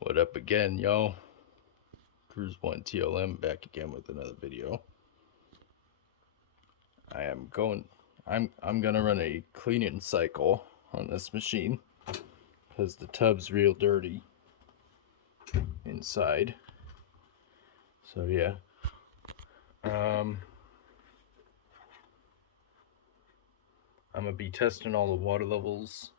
What up again, yo? Cruise 1 TLM back again with another video. I'm gonna run a cleaning cycle on this machine because the tub's real dirty inside. So yeah. I'm gonna be testing all the water levels.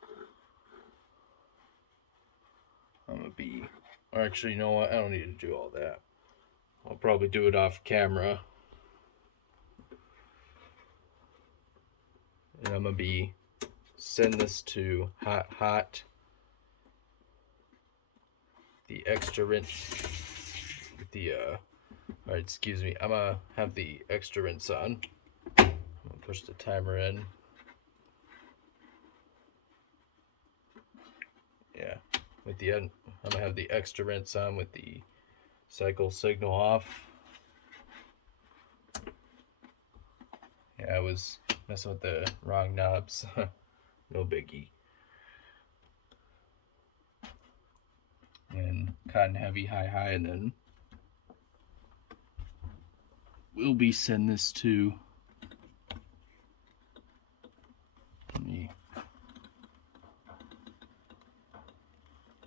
Or actually, you know what? I don't need to do all that. I'll probably do it off camera. And I'm gonna be send this to hot. The extra rinse. Alright, excuse me. I'm gonna have the extra rinse on. I'm gonna push the timer in. Yeah, I'm gonna have the extra rinse on with the cycle signal off. Yeah, I was messing with the wrong knobs. No biggie. And cotton heavy, high, and then we'll be sending this to. Let me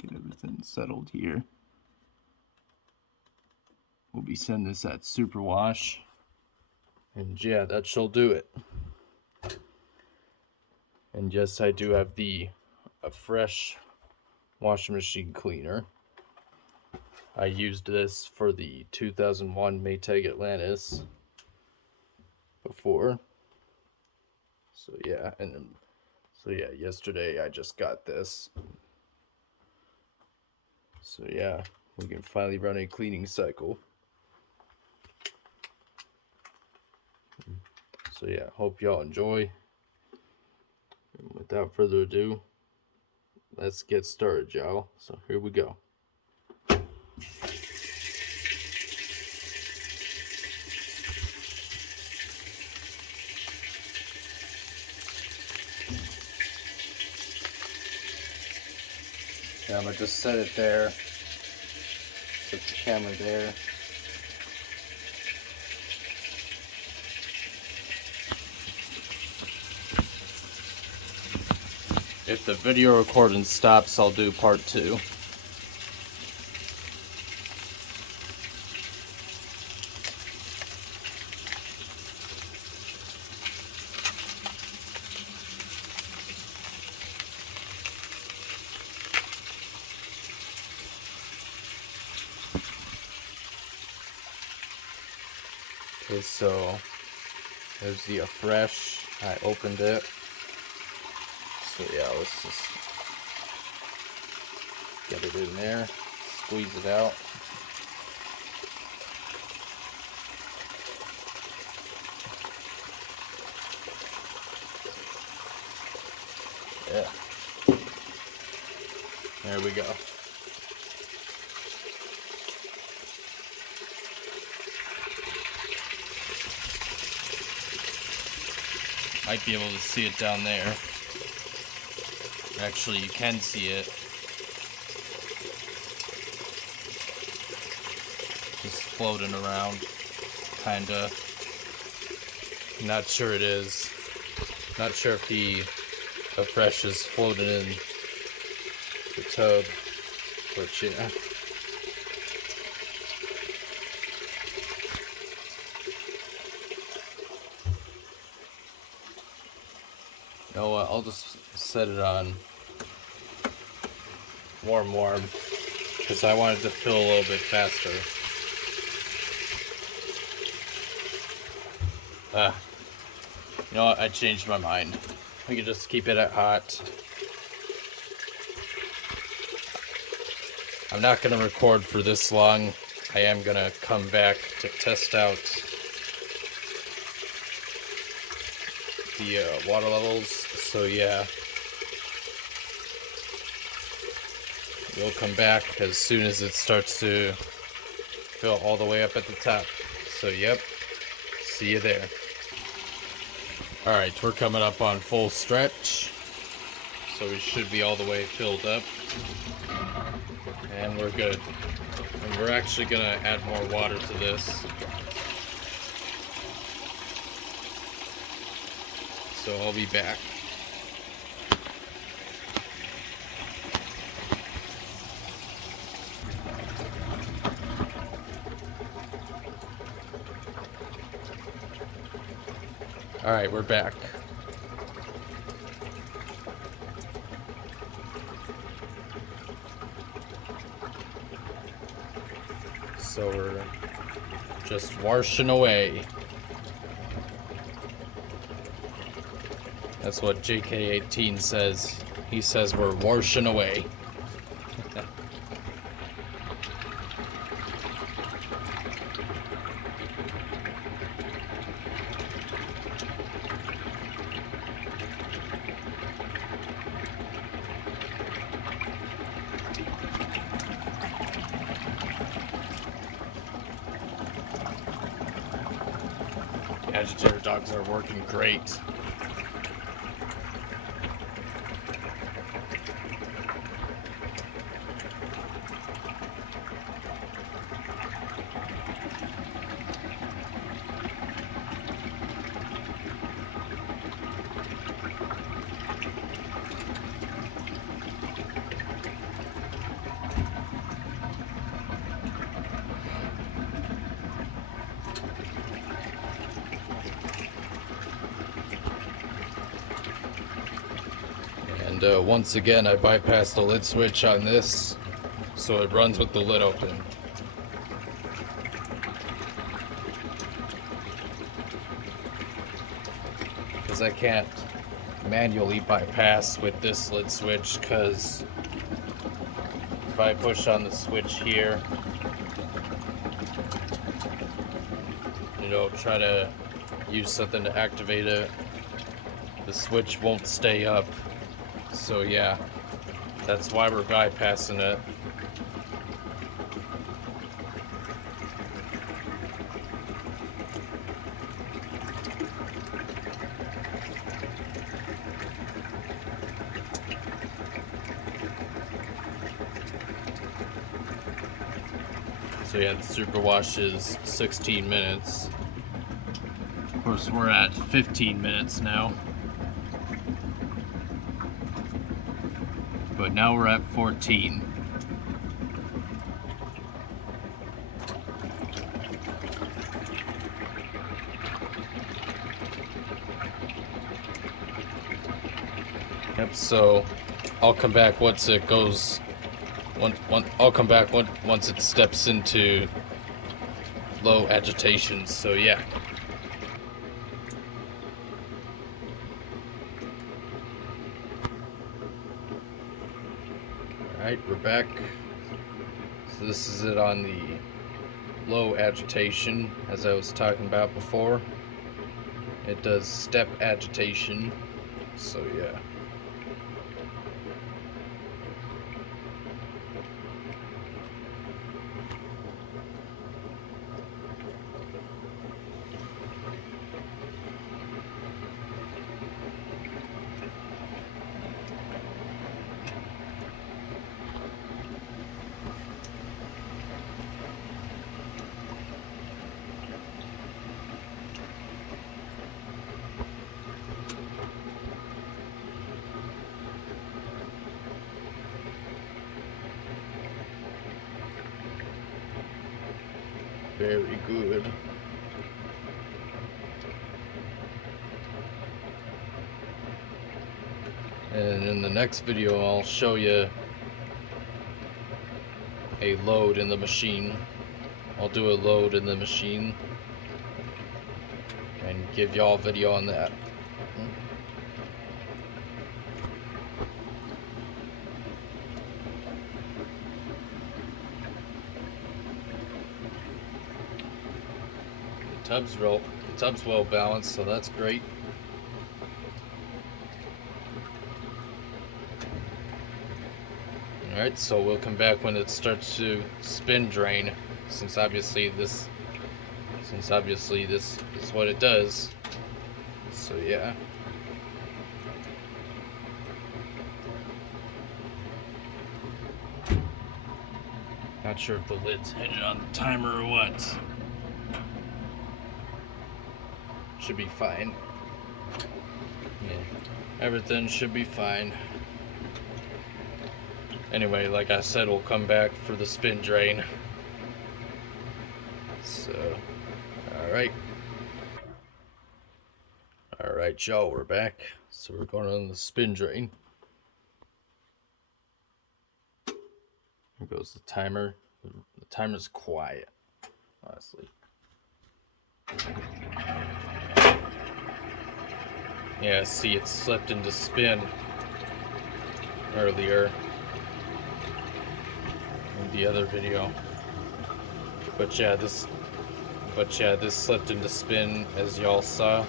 get everything settled here. We'll be sending this at super wash. And yeah, that shall do it. And yes, I do have a fresh washing machine cleaner. I used this for the 2001 Maytag Atlantis before. So yeah, yesterday I just got this. So yeah, we can finally run a cleaning cycle. So yeah, hope y'all enjoy. And without further ado, let's get started, y'all. So here we go. Yeah, I'm gonna just set it there. Set the camera there. If the video recording stops, I'll do part 2. Okay, so there's the fresh. I opened it. So yeah, let's just get it in there, squeeze it out. Yeah. There we go. Might be able to see it down there. Actually, you can see it. Just floating around, kinda. Not sure it is. Not sure if the fresh is floating in the tub, but yeah. You know what? I'll just set it on warm, because I wanted to fill a little bit faster. You know what? I changed my mind. We can just keep it at hot. I'm not going to record for this long. I am going to come back to test out the water levels. So yeah, we'll come back as soon as it starts to fill all the way up at the top. So yep, see you there. Alright, we're coming up on full stretch, so we should be all the way filled up. And we're good. And we're actually gonna add more water to this. So I'll be back. Alright, we're back. So we're just washing away. That's what JK18 says. He says we're washing away. The agitator dogs are working great. And once again, I bypassed the lid switch on this, so it runs with the lid open. Because I can't manually bypass with this lid switch, because if I push on the switch here, try to use something to activate it, the switch won't stay up. So yeah, that's why we're bypassing it. So yeah, the super wash is 16 minutes. Of course, we're at 15 minutes now. But now we're at 14. Yep, so I'll come back once it goes. I'll come back once it steps into low agitation. So yeah. Alright, we're back. So this is it on the low agitation, as I was talking about before. It does step agitation, so yeah. Very good. And in the next video, I'll show you a load in the machine. I'll do a load in the machine and give y'all a video on that. The tub's well balanced, so that's great. Alright, so we'll come back when it starts to spin drain, since obviously this is what it does. So yeah. Not sure if the lid's headed on the timer or what. Should be fine. Yeah, everything should be fine. Anyway, like I said, we'll come back for the spin drain. So, alright. Alright, y'all, we're back. So we're going on the spin drain. Here goes the timer. The timer's quiet, honestly. Yeah, see, it slipped into spin earlier in the other video. But yeah, this slipped into spin, as y'all saw.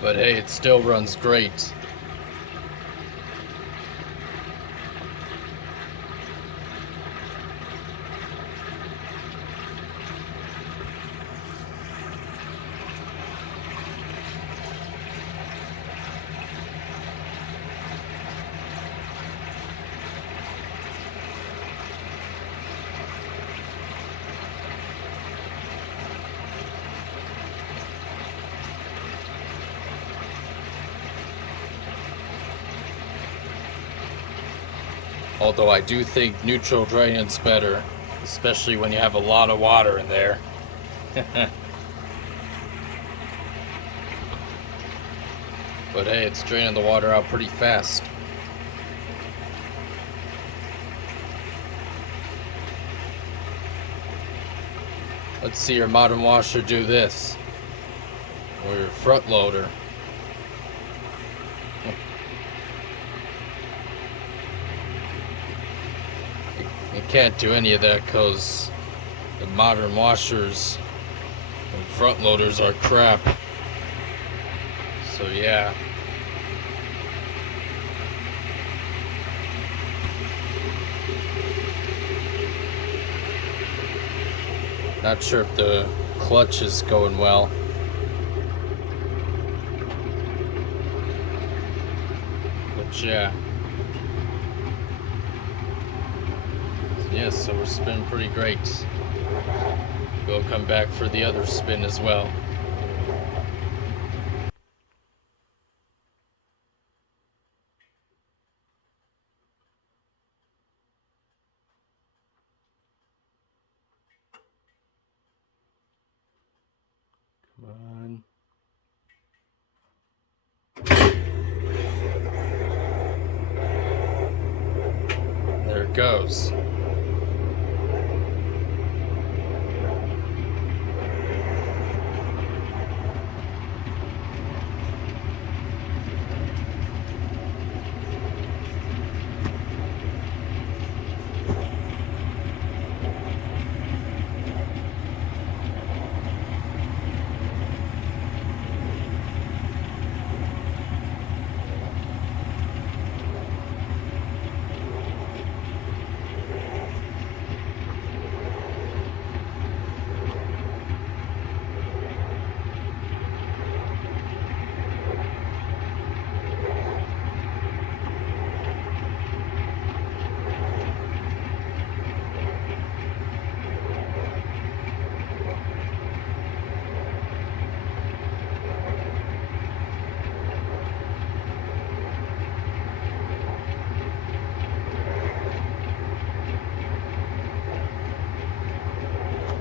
But hey, it still runs great. Although I do think neutral draining's better, especially when you have a lot of water in there. But hey, it's draining the water out pretty fast. Let's see your modern washer do this. Or your front loader. It can't do any of that because the modern washers and front loaders are crap. So yeah. Not sure if the clutch is going well. But yeah. So we're spinning pretty great. We'll come back for the other spin as well. Come on. There it goes.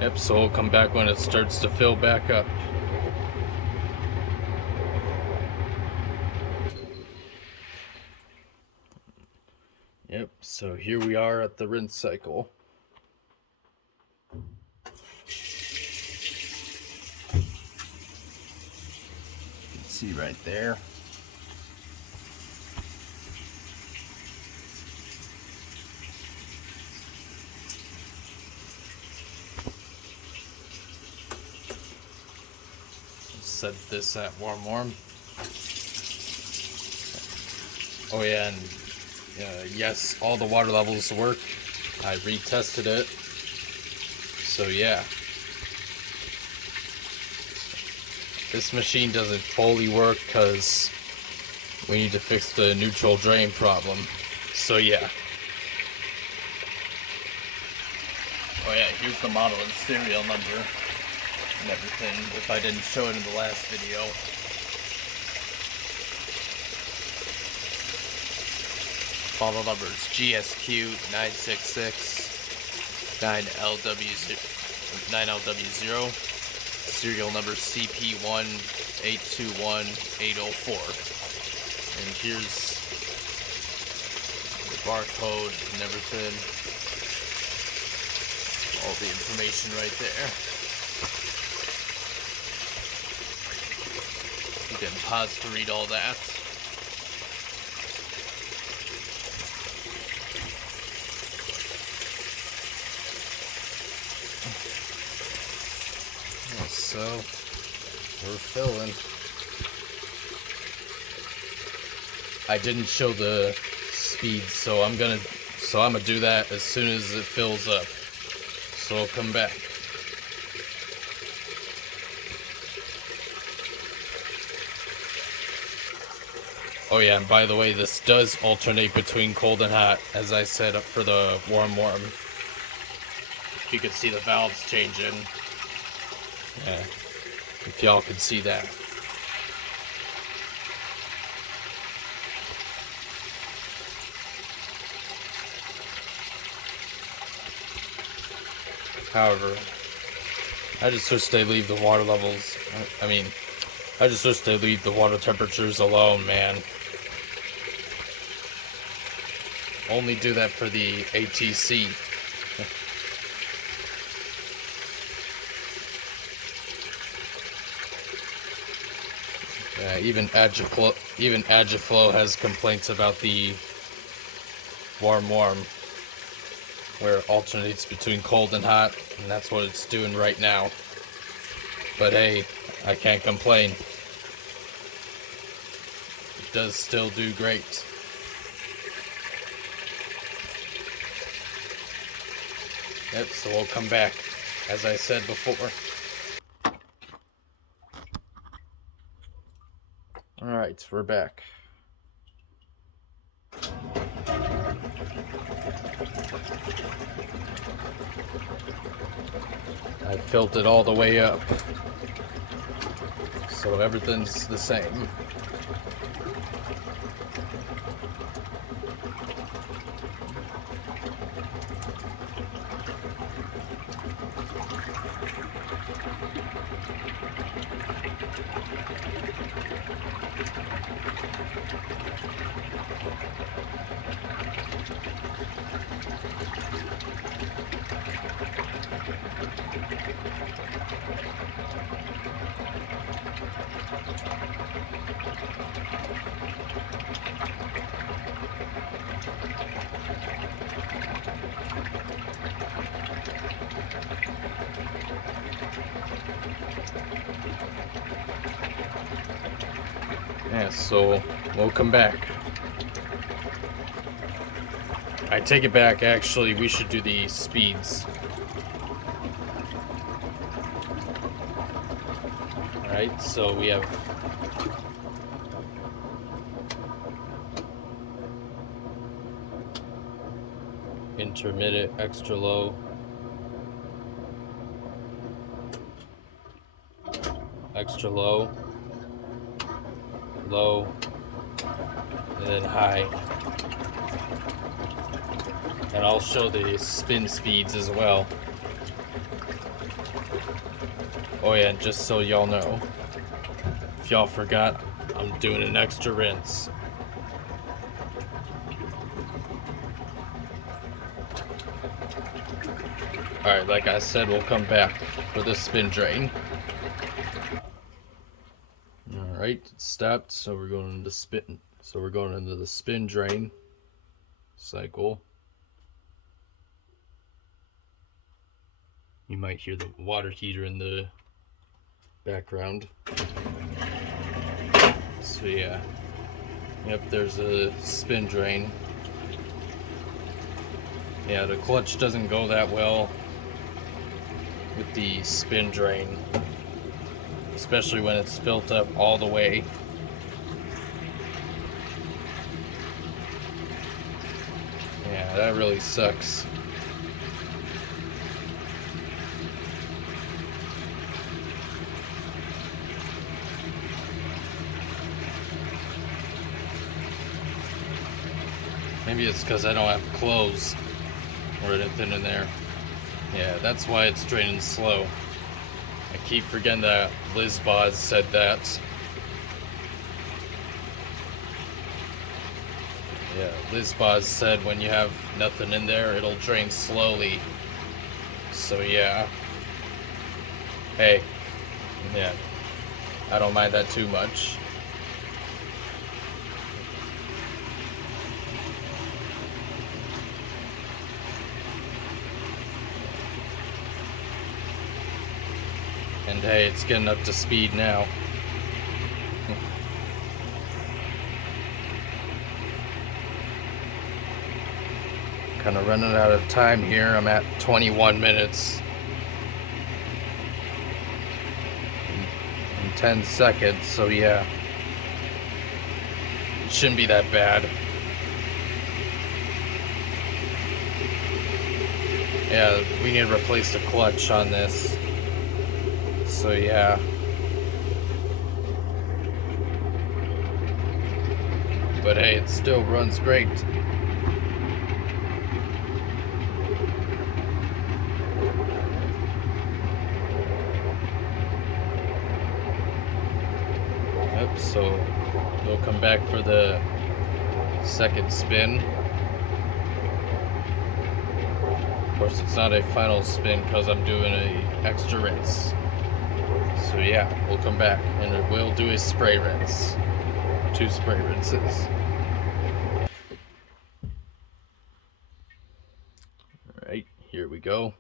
Yep, so we'll come back when it starts to fill back up. Yep, so here we are at the rinse cycle. You can see right there. Set this at warm. Oh yeah, and yes, all the water levels work. I retested it. So yeah. This machine doesn't fully work because we need to fix the neutral drain problem. So yeah. Oh yeah, here's the model and serial number and everything, if I didn't show it in the last video. Model number is GSQ 966 9LW0, serial number CP1821804. And here's the barcode and everything. All the information right there. You can pause to read all that. So we're filling. I didn't show the speed, so I'm gonna do that as soon as it fills up. So I'll come back. Oh yeah, and by the way, this does alternate between cold and hot, as I said up for the warm. You can see the valves changing. Yeah, if y'all can see that. However, I just wish they leave the water levels, I just wish they leave the water temperatures alone, man. Only do that for the ATC. Even Agiflow has complaints about the warm, where it alternates between cold and hot, and that's what it's doing right now. But hey, I can't complain. It does still do great. Yep, so we'll come back, as I said before. Alright, we're back. I filled it all the way up, so everything's the same. Yeah, so we'll come back. I take it back, actually, we should do the speeds. Alright, so we have intermittent, extra low, extra low, low, and then high. And I'll show the spin speeds as well. Oh yeah, and just so y'all know, if y'all forgot, I'm doing an extra rinse. Alright, like I said, we'll come back for the spin drain. Alright, it stopped, so we're going into spin. So we're going into the spin drain cycle. You might hear the water heater in the background. So yeah. Yep, there's a spin drain. Yeah, the clutch doesn't go that well with the spin drain, especially when it's filled up all the way. Yeah, that really sucks. Maybe it's because I don't have clothes or anything in there. Yeah, that's why it's draining slow. I keep forgetting that Liz Boz said that. Yeah, Liz Boz said when you have nothing in there, it'll drain slowly. So yeah. Hey, yeah, I don't mind that too much. And hey, it's getting up to speed now. Kind of running out of time here. I'm at 21 minutes and 10 seconds, so yeah. It shouldn't be that bad. Yeah, we need to replace the clutch on this. So yeah. But hey, it still runs great. Yep, so we'll come back for the second spin. Of course, it's not a final spin because I'm doing a extra rinse. So yeah, we'll come back and we'll do a spray rinse. 2 spray rinses. Alright, here we go.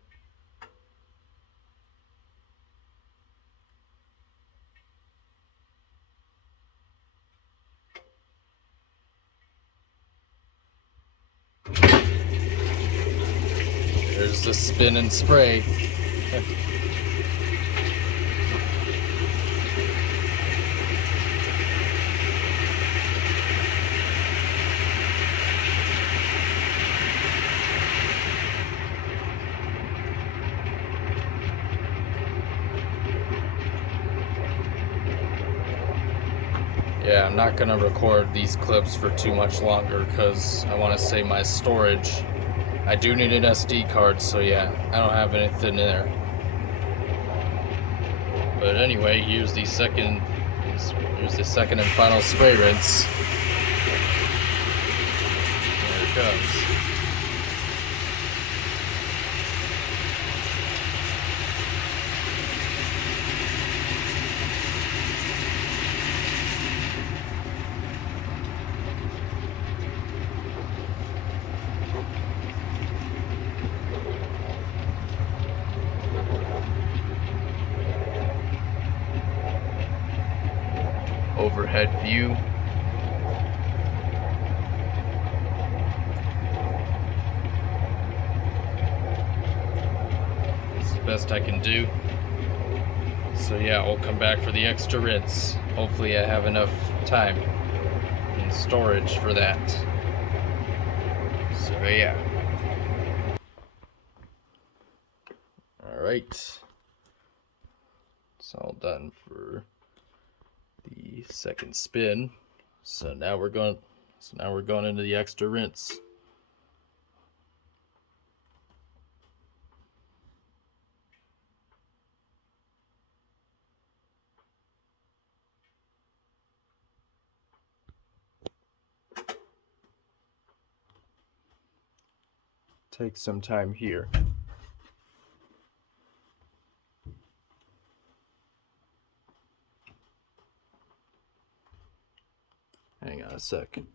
There's the spin and spray. Yeah, I'm not gonna record these clips for too much longer because I want to save my storage. I do need an SD card, so yeah, I don't have anything there. But anyway, here's the second and final spray rinse. There it goes. Overhead view. It's the best I can do. So yeah, we'll come back for the extra rinse. Hopefully I have enough time and storage for that. So yeah. Alright. It's all done for the second spin. So now we're going into the extra rinse. Take some time here. Hang on a second.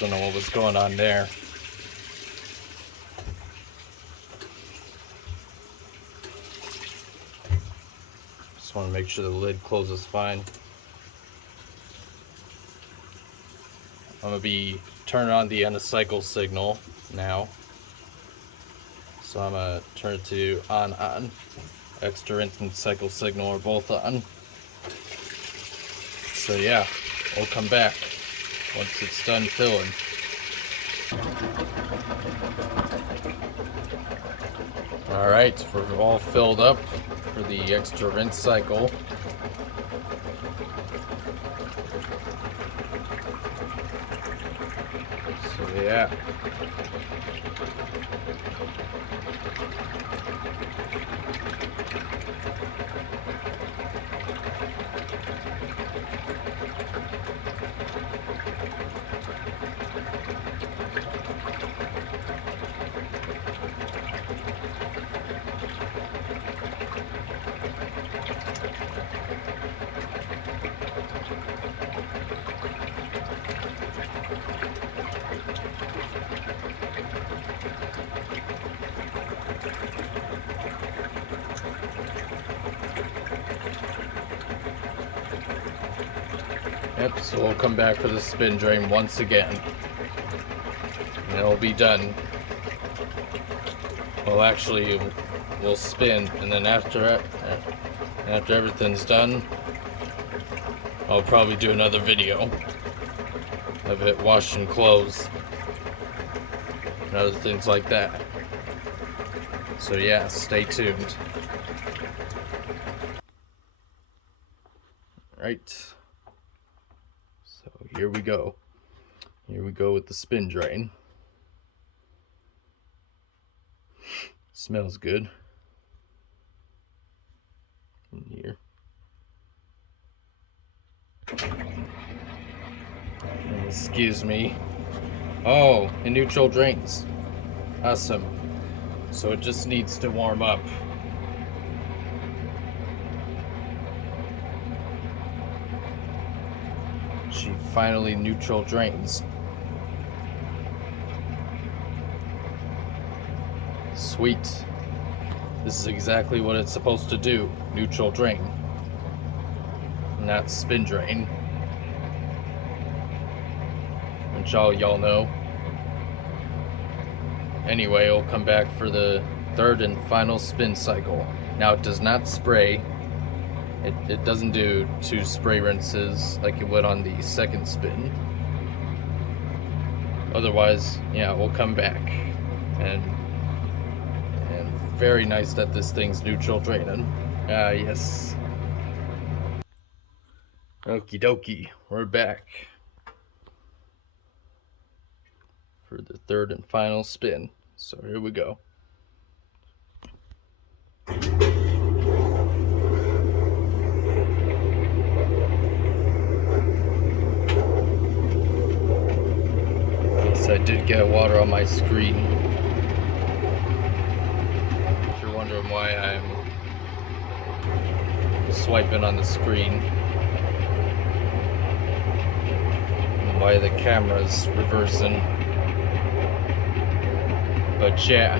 Don't know what was going on there. Just want to make sure the lid closes fine. I'm going to be turning on the end of cycle signal now. So I'm going to turn it to on. Extra rinse and cycle signal are both on. So yeah, we'll come back once it's done filling. Alright, we're all filled up for the extra rinse cycle. So yeah. Yep, so we'll come back for the spin drain once again. And it'll be done. Well, actually, we'll spin, and then after everything's done, I'll probably do another video of it washing clothes and other things like that. So yeah, stay tuned. Right. So here we go. Here we go with the spin drain. Smells good. In here. Excuse me. Oh, it neutral drains. Awesome. So it just needs to warm up. She finally neutral drains. Sweet. This is exactly what it's supposed to do. Neutral drain. Not spin drain. Which y'all know. Anyway, it'll come back for the third and final spin cycle. Now it does not spray. It doesn't do 2 spray rinses like it would on the second spin. Otherwise, yeah, we'll come back. And very nice that this thing's neutral draining. Yes. Okie dokie, we're back for the third and final spin. So here we go. Yes, I did get water on my screen. If you're wondering why I'm swiping on the screen and why the camera's reversing. But yeah.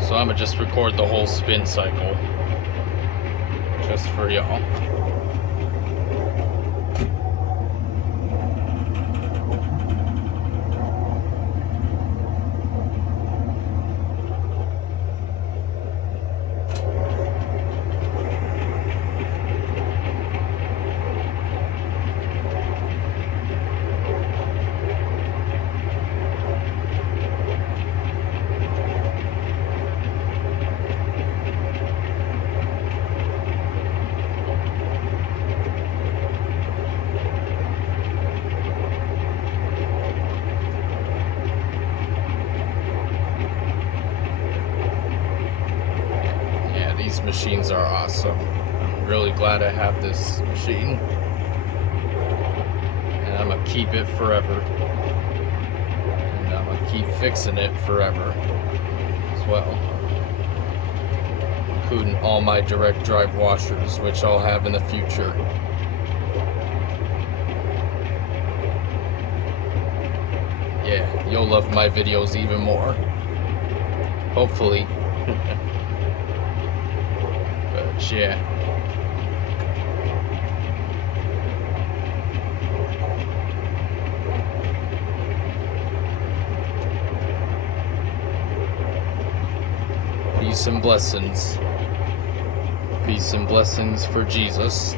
So I'm gonna just record the whole spin cycle just for y'all. These machines are awesome. I'm really glad I have this machine. And I'm gonna keep it forever. And I'm gonna keep fixing it forever as well. Including all my direct drive washers, which I'll have in the future. Yeah, you'll love my videos even more. Hopefully. But yeah. Peace and blessings. Peace and blessings for Jesus.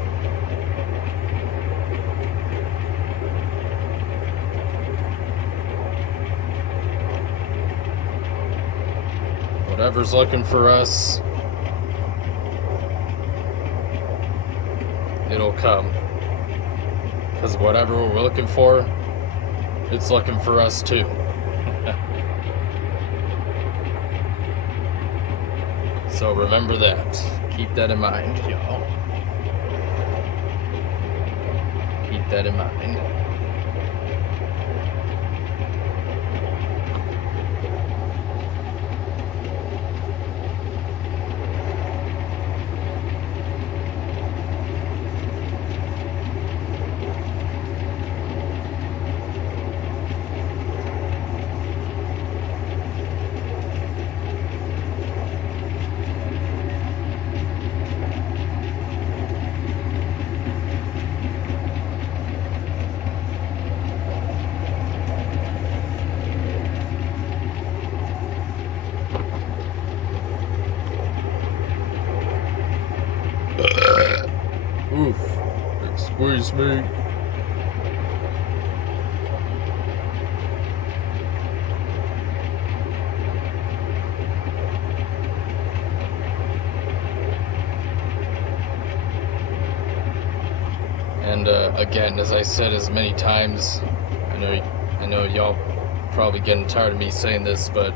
Whatever's looking for us, it'll come. Because whatever we're looking for, it's looking for us too. So remember that. Keep that in mind, y'all. Keep that in mind. Oof. Excuse me. And again, as I said as many times, I know y'all probably getting tired of me saying this, but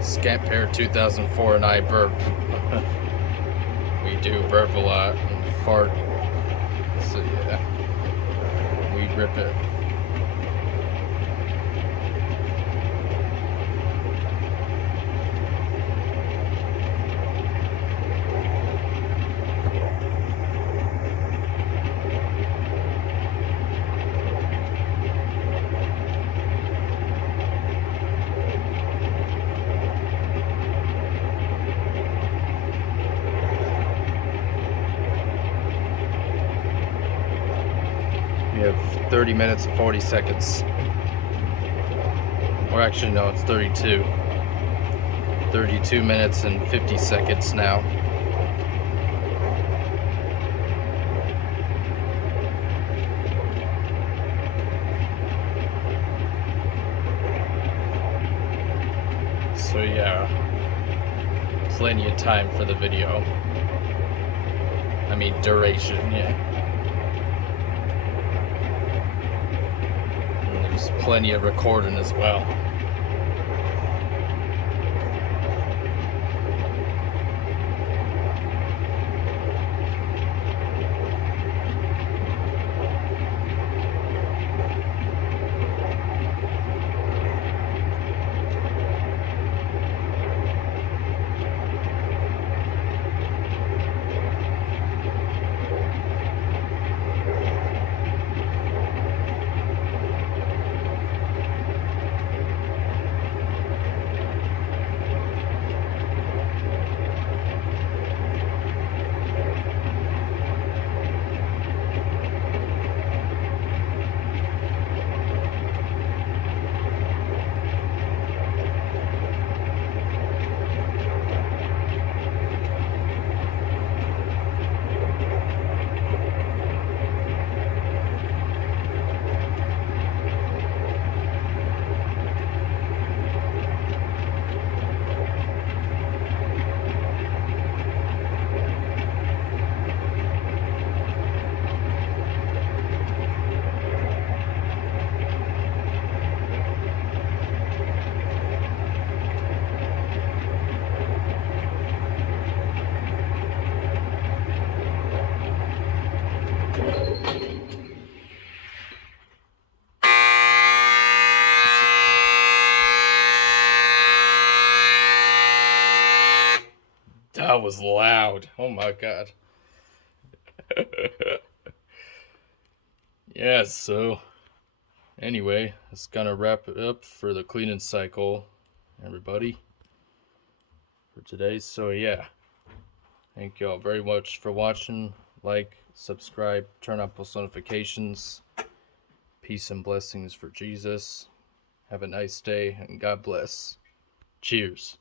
Scamp Pair 2004 and I burp. We do burp a lot and fart. So yeah, we rip it. We have 30 minutes and 40 seconds. Or actually, no, it's 32. 32 minutes and 50 seconds now. So yeah, plenty of time for the video. I mean, duration, yeah. There's plenty of recording as well. That was loud. Oh my god. Yeah, so anyway, it's gonna wrap it up for the cleaning cycle, everybody, for today. So yeah, thank y'all very much for watching. Like, subscribe, turn on post notifications. Peace and blessings for Jesus. Have a nice day and God bless. Cheers.